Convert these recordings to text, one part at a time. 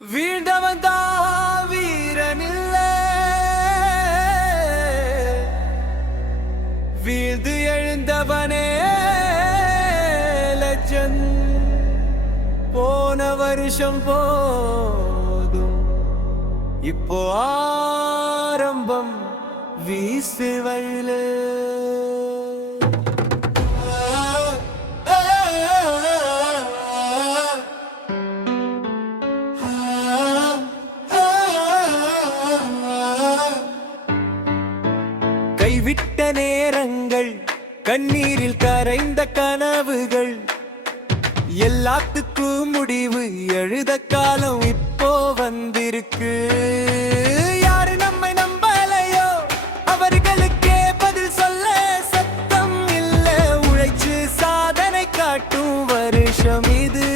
வீழ்ந்தவன் தான் வீரனில்ல, வீழ்ந்து எழுந்தவனே லட்சன். போன வருஷம் போதும், இப்போ ஆரம்பம் வீசு வயலு. கைவிட்ட நேரங்கள், கண்ணீரில் கரைந்த கனவுகள், எல்லாத்துக்கும் முடிவு எழுத காலம் இப்போ வந்திருக்கு. யாரு நம்மை நம்பலையோ அவர்களுக்கே பதில் சொல்ல சத்தம் இல்ல. உழைச்சு சாதனை காட்டும் வருஷம் இது.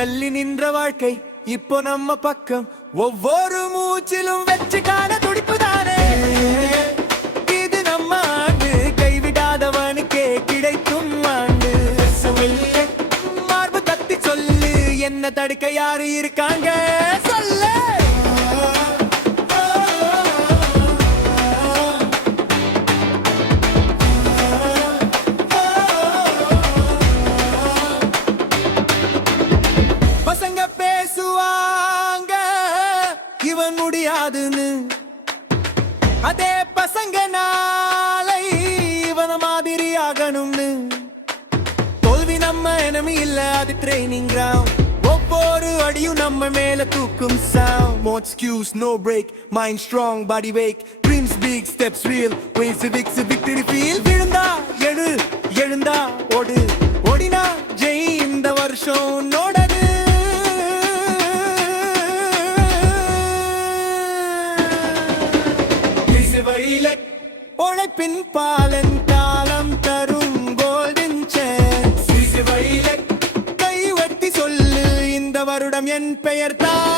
தள்ளி நின்ற வாழ்க்கை இப்போ நம்ம பக்கம். ஒவ்வொரு மூச்சிலும் வெற்றி காண துடிப்பு தானே இது. நம்ம ஆண்டு கைவிடாதவனுக்கே கிடைக்கும் ஆண்டு. மார்பு தட்டி சொல்லு, என்ன தடுக்க யாரு இருக்காங்க சொல்ல. பசங்க பேசுவாங்க இவன் முடியாதுன்னு, அதே பசங்க நாளை இவன மாதிரி ஆகணும்னு. தோல்வி நம்ம enemy இல்ல, அது ட்ரைனிங் கிரவுண்ட். ஒவ்வொரு அடியும் நம்ம மேல தூக்கும் sound. No excuse, no break, mind strong, body wake, dreams big, steps real, ways to victory feel. விழுந்தா எழு, எழுந்தா ஓடு, ஓடினா ஜெய். இந்த வருஷம் நோடது. உழைப்பின் பாலன் காலம் தரும் கோல்டன் சான்ஸ். கைவட்டி சொல்லு, இந்த வருடம் என் பெயர் தான்.